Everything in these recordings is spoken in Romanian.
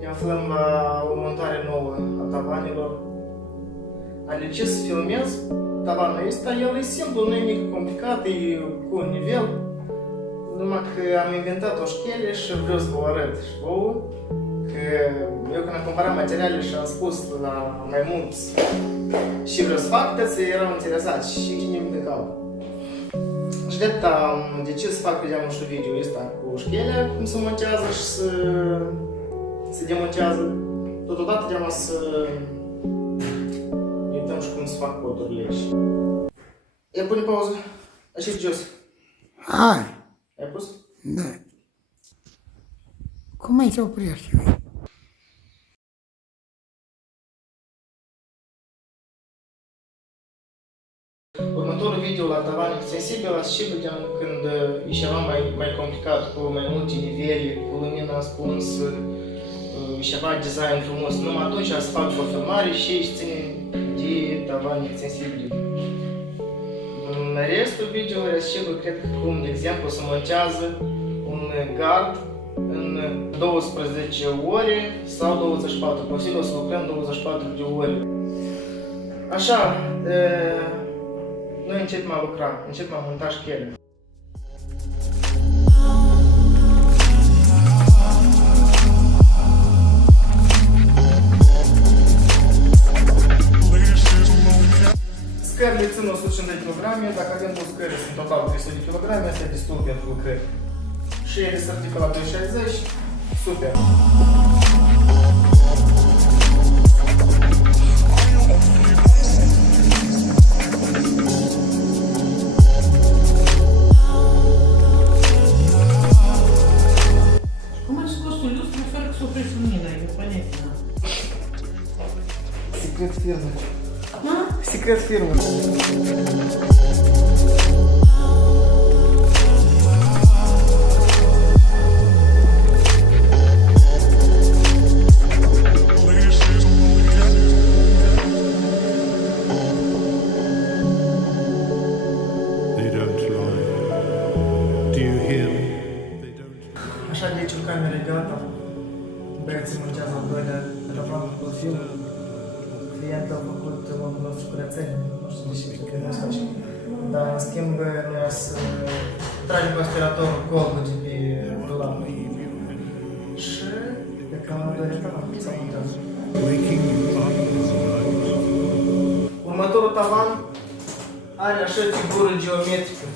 Ne aflăm la o montare nouă a tavanilor. Am decis să filmez tavanul ăsta, el e simplu, nu e nimic complicat, e cu un nivel. Numai că am inventat o șchele și vreau să vă arăt și vouă că eu când am cumpărat materiale și am spus la mai mulți și vreau să fac, toți erau interesați și nimic de cap. Și de atât am decis să fac pe deamul și video ăsta cu șchele, cum se montează și se demontează. Totodată de-am să uităm și cum să fac codurile aici. Ia pune pauză. Așa jos. Hai! Ai pus? Da. Cum ai să oprești? Următorul video la tavan extensibil și vedem când e ceva mai complicat, cu mai multe nivele, cu lumina ascunsă, ceva design frumos. Numai atunci să fac o filmare și își ține de tavan extensibil. În restul videului și cred că cum, de exemplu, se montează un gard în 12 ore sau 24. Posibil să lucrăm 24 de ore. Așa, noi începem a lucra, începem a monta șchele. Scările țin 150 de kg, dacă avem 2 scări, sunt total 300 de kg, asta e destul pentru lucrări. Și ele se ridică la 260, super! Secret firmă. Secret firmă. Așa, deci în camera e gata. Băieții montează al doilea tavan cu film. Clientul a făcut locul nostru curățenie, nu știu de ce, că nu se face. Dar, în schimb, noi o să tragem cu aspiratorul golul de pe dulap. Și plecăm la doilea tavan, să montează. Următorul tavan are așa figură geometrică.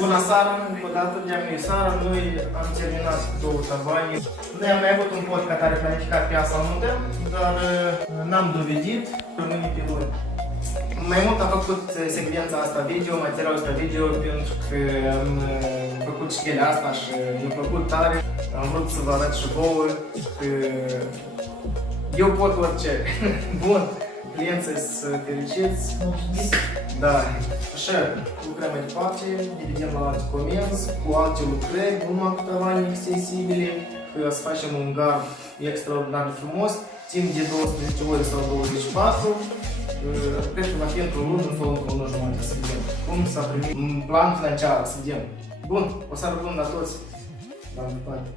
Bună seara, încă o dată, de-a seara, noi am terminat 2 tavane. Noi am mai avut un podcast care planificat pe asta munte, dar n-am dovedit rămâne pe luni. Mai mult am făcut secvența asta video, materialul ăsta video, pentru că am făcut șchele asta și mi-a plăcut tare. Am vrut să vă arăt și vouă că eu pot orice. Bun, clienții să fericiți. Da, așa, lucrăm mai departe, dividem la alte comenzi, cu alte lucrări, nu numai cu tavane extensibile, că să facem un gard extraordinar de frumos, timp de 12 ore sau 24, cred că va fi într-o lună sau într-o lună jumătate, să vedem cum s-a primit un plan financiar, să vedem. Bun, o seară bună la toți, la departe.